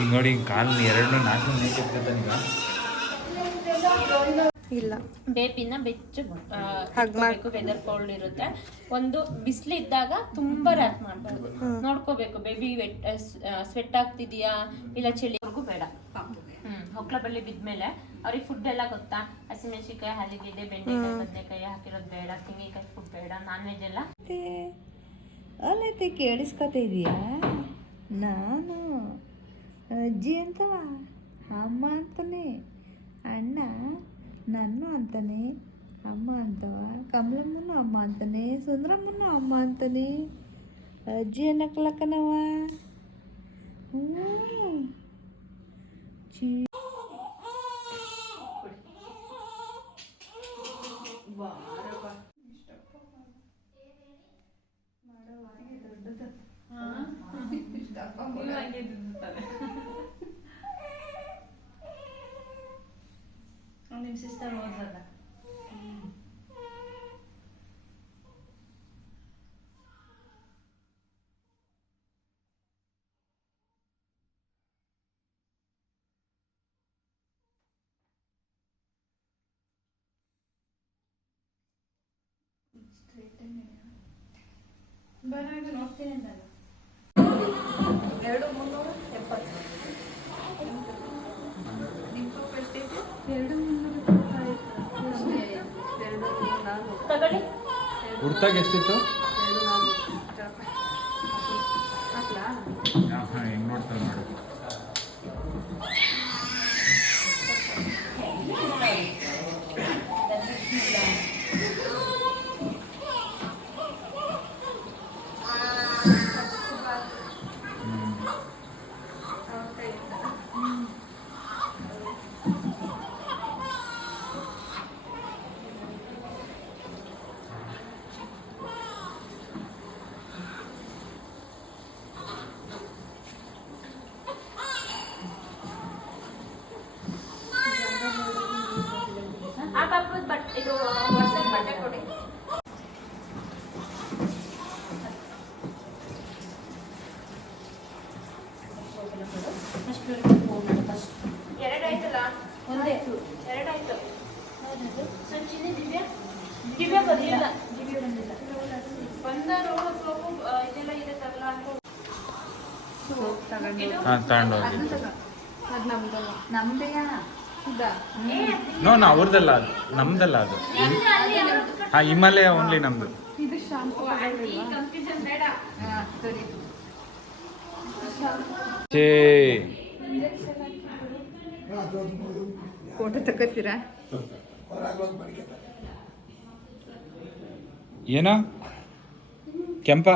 ಈಗ ನೋಡಿ ಕಾಲು ಎರಡನ್ನೂ ನಾಲ್ಕು ನೀಡ್ತಾನೆ ಇಲ್ಲ ಬೇಬಿನ ಬೆಚ್ಚು ಹಾಕಬೇಕು. ವೆದರ್ ಕೋಲ್ಡ್ ಇರುತ್ತೆ. ಒಂದು ಬಿಸಿಲಿದ್ದಾಗ ತುಂಬಾ ರ್ಯಾಪ್ ಮಾಡಬಾರ್ದು, ನೋಡ್ಕೋಬೇಕು. ಬೇಬಿ ಸ್ವೆಟ್ ಆಗ್ತಿದೆಯಾ ಇಲ್ಲ ಚಳಿವರೆಗೂ ಬೇಡ. ಹೊಕ್ಲ ಬಳ್ಳಿ ಬಿದ್ಮೇಲೆ ಅವ್ರಿಗೆ ಫುಡ್ ಎಲ್ಲ ಗೊತ್ತಾ? ಹಸಿಮೆಣಸಿಕಾಯಿ, ಹಲಿಗೆಡ್ಡೆ, ಬೆಂಡೆಕಾಯಿ, ಬದನೆಕಾಯಿ ಹಾಕಿರೋದು ಬೇಡ. ತೆಂಗಿನಕಾಯಿ ಫುಡ್ ಬೇಡ. ನಾನ್ ವೆಜ್ ಎಲ್ಲ ಅಲ್ಲೈತೆ. ಕೇಳಿಸ್ಕೊತ ಇದೀಯಾ? ನಾನು ಅಜ್ಜಿ ಅಂತವ, ಅಮ್ಮ ಅಂತಾನೆ, ಅಣ್ಣ ನನ್ನ ಅಂತಾನೆ ಅಮ್ಮ ಅಂತವ, ಕಮಲಮ್ಮನು ಅಮ್ಮ ಅಂತಾನೆ, ಸುಂದ್ರಮ್ಮನು ಅಮ್ಮ ಅಂತಾನೆ, ಅಜ್ಜಿ ಅನ್ನಕ್ಲಕ್ಕನವ. ಚೀ ನಿಮ್ಮ ಸಿಸ್ಟರ್ ಓದಲ್ಲ. ಬರೋದು ನೋಡ್ತೀನಿ ಅಂತಲ್ಲ. 2370. ತಗೊಳ್ಳಿ. ಹುಡ್ತಾಗ ಎಷ್ಟಿತ್ತು? ಹೆಂಗ್ ನೋಡ್ತಾರೆ ನೋಡಿ. ಆ ಪಾಪದ ಬಟ್ಟೆ ಇದು ವರ್ಷದ ಬಟ್ಟೆ ಕೊಡಿ. ಎರಡಾಯ್ತಲ್ಲ? ಒಂದೇ ಎರಡಾಯ್ತು. ಸಂಚಿನಿ ದಿವ್ಯಾ ದಿವ್ಯಾ ಬರಲಿಲ್ಲ. ದಿವ್ಯಾ ಬಂದಿಲ್ಲ. ಬಂದರು ಸೋಪು ಇದೆಲ್ಲ ಇದೆ ತಗಲ ಹಾಕೋ. ಹಾಂ ತಗೊಂಡೋಗಿ. ಅದು ನಮ್ದೆಯಾ? ನೋ ಅವ್ರದ್ದಲ್ಲ, ಅದು ನಮ್ದಲ್ಲ. ಅದು ಹಾಂ ಹಿಮಾಲಯ ಓನ್ಲಿ ನಮ್ದು. ಇದು ಶಾಂಪೂ ಕನ್ಫ್ಯೂಷನ್ ಬೇಡ. ಸರಿ. ಫೋಟೋ ತಗೋತೀರಾ? ಏನೋ ಕೆಂಪ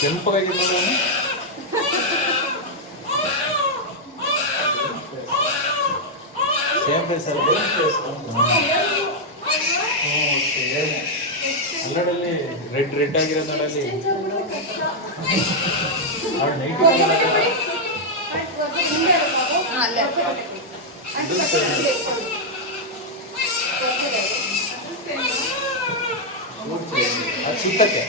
ಕೆಂಪಗಾಗಿಲ್ಲ ಸೇಮ್ ಪ್ಲೇಸ್ ಅಲ್ಲಿ ಅಲ್ಲಡಲ್ಲಿ ರೆಡ್ ಆಗಿರೋದ್ರಲ್ಲಿ ಅದು ಸುತ್ತಕ್ಕೆ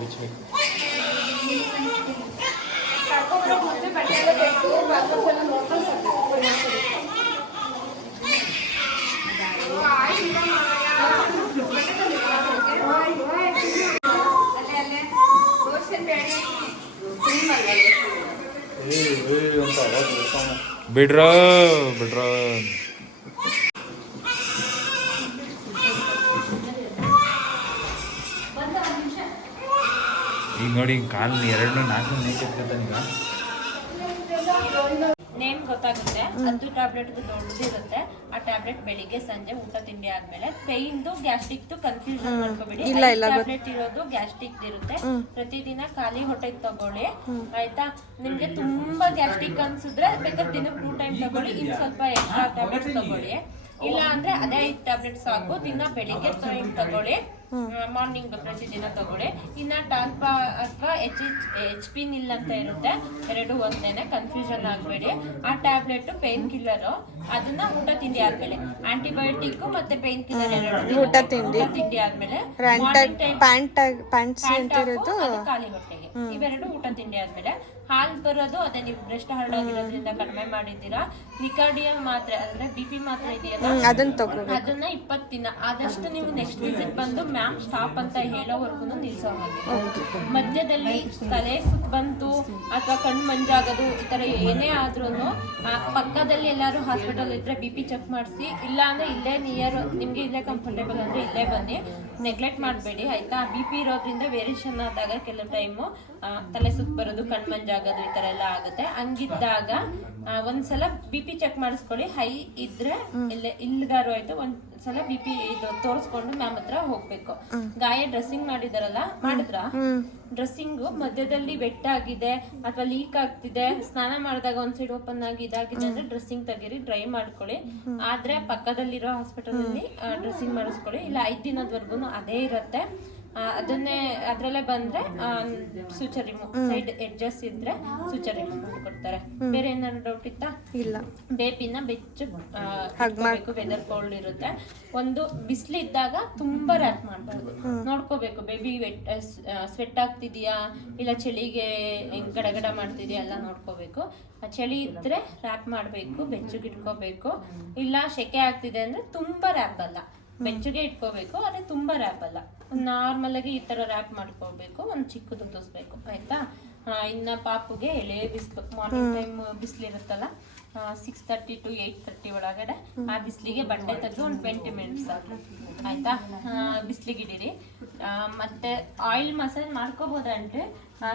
ಬಿಚ್ಚಬೇಕು ಬಿಡ್ರೋ ಬಿಡ್ರೋ. ಈಗ ನೋಡಿ ಕಾಲು 2-4 ನೇಕಿರ್ತಾನೀಗ. ನೇಮ್ ಗೊತ್ತಾಗುತ್ತೆ. 10 ಟ್ಯಾಬ್ಲೆಟ್ ದೊಡ್ಡದಿರುತ್ತೆ. ಆ ಟ್ಯಾಬ್ಲೆಟ್ ಬೆಳಿಗ್ಗೆ ಸಂಜೆ ಊಟ ತಿಂಡಿ ಆದ್ಮೇಲೆ. ಪೇಯ್ನ್ದು ಗ್ಯಾಸ್ಟ್ರಿಕ್ದು ಕನ್ಫ್ಯೂಷನ್ ಮಾಡ್ಕೋಬೇಡಿ. ಟ್ಯಾಬ್ಲೆಟ್ ಇರೋದು ಗ್ಯಾಸ್ಟ್ರಿಕ್ ಇರುತ್ತೆ. ಪ್ರತಿದಿನ ಖಾಲಿ ಹೊಟ್ಟೆಗೆ ತಗೊಳ್ಳಿ ಆಯ್ತಾ. ನಿಮ್ಗೆ ತುಂಬಾ ಗ್ಯಾಸ್ಟ್ರಿಕ್ ಅನ್ಸಿದ್ರೆ ಬೇಕಾದ್ರೆ ದಿನಕ್ಕೆ 2 ಟೈಮ್ ತಗೊಳ್ಳಿ. ಇನ್ನು ಸ್ವಲ್ಪ ಎಕ್ಸ್ಟ್ರಾ ಟ್ಯಾಬ್ಲೆಟ್ಸ್ ತಗೊಳ್ಳಿ. ಇಲ್ಲ ಅಂದ್ರೆ ಅದೇ 5 ಟ್ಯಾಬ್ಲೆಟ್ ಸಾಕು. ದಿನ ಬೆಳಿಗ್ಗೆ ಟೈಮ್ ತಗೊಳ್ಳಿ, ಮಾರ್ನಿಂಗ್ ಪ್ರತಿದಿನ ತಗೊಳ್ಳಿ. ಇನ್ನ ಟಾಲ್ಪಾ ಅಥವಾ HP ನಿಲ್ ಅಂತ ಇರುತ್ತೆ, ಎರಡು ಒಂದೇನೆ, ಕನ್ಫ್ಯೂಷನ್ ಆಗಬೇಡಿ. ಆ ಟ್ಯಾಬ್ಲೆಟ್ ಪೇನ್ ಕಿಲ್ಲರ್, ಅದನ್ನ ಊಟ ತಿಂಡಿ ಆದ್ಮೇಲೆ. ಆಂಟಿಬಯೋಟಿಕ್ ಮತ್ತೆ ಪೇನ್ ಕಿಲ್ಲರ್ ಎರಡು ಊಟ ತಿಂಡಿ ಆದ್ಮೇಲೆ. ಖಾಲಿ ಹೊಟ್ಟೆಗೆ ಇವೆರಡು ಊಟ ತಿಂಡಿ ಆದ್ಮೇಲೆ. ಹಾಲ್ ಬರೋದು ಅದೇ ನೀವು ಬ್ರೆಸ್ಟ್ ಹಾರ್ಡ್ ಆಗಿರೋದ್ರಿಂದ ಕಡಿಮೆ ಮಾಡಿದ್ದೀರಾ. ನಿಕಾರ್ಡಿಯಲ್ ಮಾತ್ರೆ ಅಂದ್ರೆ BP ಮಾತ್ರೆ ಇದೆಯಲ್ಲ, ಅದನ್ನ 20 ದಿನ ಆದಷ್ಟು ನೀವು ನೆಕ್ಸ್ಟ್ ವಿಸಿಟ್ ಬಂದು ಮ್ಯಾಮ್ ಸ್ಟಾಪ್ ಅಂತ ಹೇಳೋವರೆಗೂ ನಿಲ್ಸೋ ಹಾಗೆ. ಮಧ್ಯದಲ್ಲಿ ತಲೆ ಸುತ್ತ ಬಂತು ಅಥವಾ ಕಣ್ಣು ಮಂಜಾಗೋದು ಈ ತರ ಏನೇ ಆದ್ರೂ ಪಕ್ಕದಲ್ಲಿ ಎಲ್ಲಾರು ಹಾಸ್ಪಿಟಲ್ ಇದ್ರೆ BP ಚೆಕ್ ಮಾಡಿಸಿ. ಇಲ್ಲ ಅಂದ್ರೆ ಇಲ್ಲೇ ನಿಯರ್ ನಿಮ್ಗೆ ಇಲ್ಲೇ ಕಂಫರ್ಟೇಬಲ್ ಅಂದ್ರೆ ಇಲ್ಲೇ ಬನ್ನಿ. ನೆಗ್ಲೆಕ್ಟ್ ಮಾಡಬೇಡಿ ಆಯ್ತಾ. BP ಇರೋದ್ರಿಂದ ವೇರಿಯೇಷನ್ ಆದಾಗ ಕೆಲವು ಟೈಮು ತಲೆ ಸುತ್ತ ಬರೋದು, ಕಣ್ಣು ಮಂಜಾಗೋದು ಈ ತರ ಎಲ್ಲ ಆಗುತ್ತೆ. ಹಂಗಿದ್ದಾಗ ಒಂದ್ಸಲ BP ಚೆಕ್ ಮಾಡಿಸ್ಕೊಳ್ಳಿ. ಹೈ ಇದ್ರೆ ಇಲ್ಗಾರು ಆಯ್ತು ಒಂದ್ಸಲ BP ಇದು ತೋರಿಸ್ಕೊಂಡು ಮ್ಯಾಮ್ ಹತ್ರ ಹೋಗ್ಬೇಕು. ಗಾಯ ಡ್ರೆಸ್ಸಿಂಗ್ ಮಾಡಿದ್ರ ಡ್ರೆಸ್ಸಿಂಗ್ ಮಧ್ಯದಲ್ಲಿ ವೆಟ್ ಆಗಿದೆ ಅಥವಾ ಲೀಕ್ ಆಗ್ತಿದೆ, ಸ್ನಾನ ಮಾಡಿದಾಗ ಒಂದ್ ಸೈಡ್ ಓಪನ್ ಆಗಿ ಇದಾಗಿದೆ ಅಂದ್ರೆ ಡ್ರೆಸ್ಸಿಂಗ್ ತೆಗೀರಿ, ಡ್ರೈ ಮಾಡ್ಕೊಳ್ಳಿ. ಆದ್ರೆ ಪಕ್ಕದಲ್ಲಿರೋ ಹಾಸ್ಪಿಟಲ್ ಅಲ್ಲಿ ಡ್ರೆಸ್ಸಿಂಗ್ ಮಾಡಿಸ್ಕೊಳ್ಳಿ. ಇಲ್ಲ 5 ದಿನದವರೆಗೂ ಅದೇ ಇರುತ್ತೆ. ಅದನ್ನೇ ಅದ್ರಲ್ಲೇ ಬಂದ್ರೆ ಸೂಚರ್ ರಿಮೂವ್, ಸೈಡ್ ಎಡ್ಜಸ್ ಇದ್ರೆ ಸೂಚರ್ ರಿಮೂವ್ ಮಾಡ್ಕೊಡ್ತಾರೆ. ಬೇರೆ ಏನಾದ್ರು ಡೌಟ್ ಇತ್ತಾ? ಇಲ್ಲ. ಬೇಬಿನ ಬೆಚ್ಚು ಹಾಕ್ಬೇಕು. ವೆದರ್ ಕೋಲ್ಡ್ ಇರುತ್ತೆ. ಒಂದು ಬಿಸಿಲಿದ್ದಾಗ ತುಂಬಾ ರ್ಯಾಪ್ ಮಾಡಬಾರ್ದು, ನೋಡ್ಕೋಬೇಕು. ಬೇಬಿ ಸ್ವೆಟ್ ಆಗ್ತಿದ್ಯಾ ಇಲ್ಲ ಚಳಿಗೆ ಗಡಗಡ ಮಾಡ್ತಿದ್ಯಾ ಎಲ್ಲ ನೋಡ್ಕೋಬೇಕು. ಚಳಿ ಇದ್ರೆ ರ್ಯಾಪ್ ಮಾಡಬೇಕು, ಬೆಚ್ಚಗೆ ಇಟ್ಕೋಬೇಕು. ಇಲ್ಲ ಶೆಕೆ ಆಗ್ತಿದೆ ಅಂದ್ರೆ ತುಂಬಾ ರ್ಯಾಪ್ ಅಲ್ಲ, ಬೆಚ್ಚಗೆ ಇಟ್ಕೋಬೇಕು, ಆದ್ರೆ ತುಂಬಾ ರ್ಯಾಪ್ ಅಲ್ಲ. ನಾರ್ಮಲ್ ಆಗಿ ಈ ತರ ರ್ಯಾಪ್ ಮಾಡ್ಕೋಬೇಕು. ಒಂದು ಚಿಕ್ಕದು ತೋರಿಸ್ಬೇಕು ಆಯ್ತಾ. ಇನ್ನ ಪಾಪುಗೆ ಎಳೆ ಬಿಸಿಲು, ಮಾರ್ನಿಂಗ್ ಟೈಮ್ ಬಿಸಿಲಿರುತ್ತಲ್ಲ 6:30 to 8:30 ಒಳಗಡೆ ಆ ಬಿಸಿಲಿಗೆ ಬಟ್ಟೆ ತೆಗೆದು ಒಂದು 20 ಮಿನಿಟ್ಸ್ ಆಯ್ತಾ ಬಿಸಿಲಿಗೆ ಇಡೀರಿ. ಮತ್ತೆ ಆಯಿಲ್ ಮಸಾಜ್ ಮಾಡ್ಕೋಬಹುದಂದ್ರೆ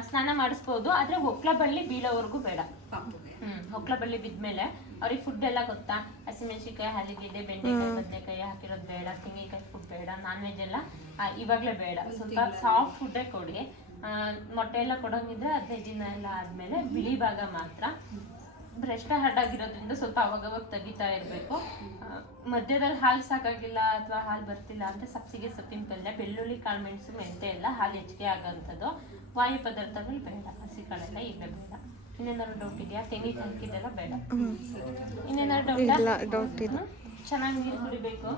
ಸ್ನಾನ ಮಾಡಿಸ್ಬೋದು, ಆದ್ರೆ ಹೊಕ್ಲ ಬಳ್ಳಿ ಬೀಳೋವರೆಗೂ ಬೇಡ. ಹೊಕ್ಲ ಬಳ್ಳಿ ಬಿದ್ಮೇಲೆ ಅವ್ರಿಗೆ ಫುಡ್ ಎಲ್ಲ ಗೊತ್ತಾ, ಹಸಿಮೆಣಸಿಕಾಯಿ, ಆಲೂಗೆಡ್ಡೆ, ಬೆಂಡೆಕಾಯಿ, ಬದನೆಕಾಯಿ ಹಾಕಿರೋದು ಬೇಡ, ತೆಂಗಿನಕಾಯಿ ಫುಡ್ ಬೇಡ, ನಾನ್ ವೆಜ್ ಎಲ್ಲ ಇವಾಗಲೇ ಬೇಡ. ಸ್ವಲ್ಪ ಸಾಫ್ಟ್ ಫುಡ್ಡೇ ಕೊಡಿ. ಮೊಟ್ಟೆ ಎಲ್ಲ ಕೊಡೋಂಗಿದ್ರೆ 15 ದಿನ ಎಲ್ಲ ಆದ್ಮೇಲೆ ಬಿಳಿ ಭಾಗ ಮಾತ್ರ. ಬ್ರೆಸ್ಟ್ ಹಾರ್ಡ್ ಆಗಿರೋದ್ರಿಂದ ಸ್ವಲ್ಪ ಅವಾಗವಾಗ ತೆಗಿತಾ ಇರಬೇಕು. ಮಧ್ಯದಲ್ಲಿ ಹಾಲು ಸಾಕಾಗಿಲ್ಲ ಅಥವಾ ಹಾಲು ಬರ್ತಿಲ್ಲ ಅಂದ್ರೆ ಸಬ್ಸಿಗೆ ಸೊಪ್ಪಿನ ಪಲ್ಯ, ಬೆಳ್ಳುಳ್ಳಿ, ಕಾಳು ಮೆಣಸು, ಮೆಂತೆ ಎಲ್ಲ ಹಾಲು ಹೆಚ್ಚಿಗೆ ಆಗೋಂಥದ್ದು. ವಾಯು ಪದಾರ್ಥಗಳು ಬೇಡ, ಹಸಿ ಕಾಳೆಲ್ಲ ಇವೆ ಬೇಡ. ಇನ್ನೇನಾದ್ರು ಡೌಟ್ ಇದೆಯಾ? ತೆಂಗಿನ ಹಾಕಿದ್ದೆಲ್ಲ ಬೇಡ. ಇನ್ನೇನಾದ್ರು ಡೌಟ್? ಚೆನ್ನಾಗಿ ನೀರು ಕುಡಿಬೇಕು.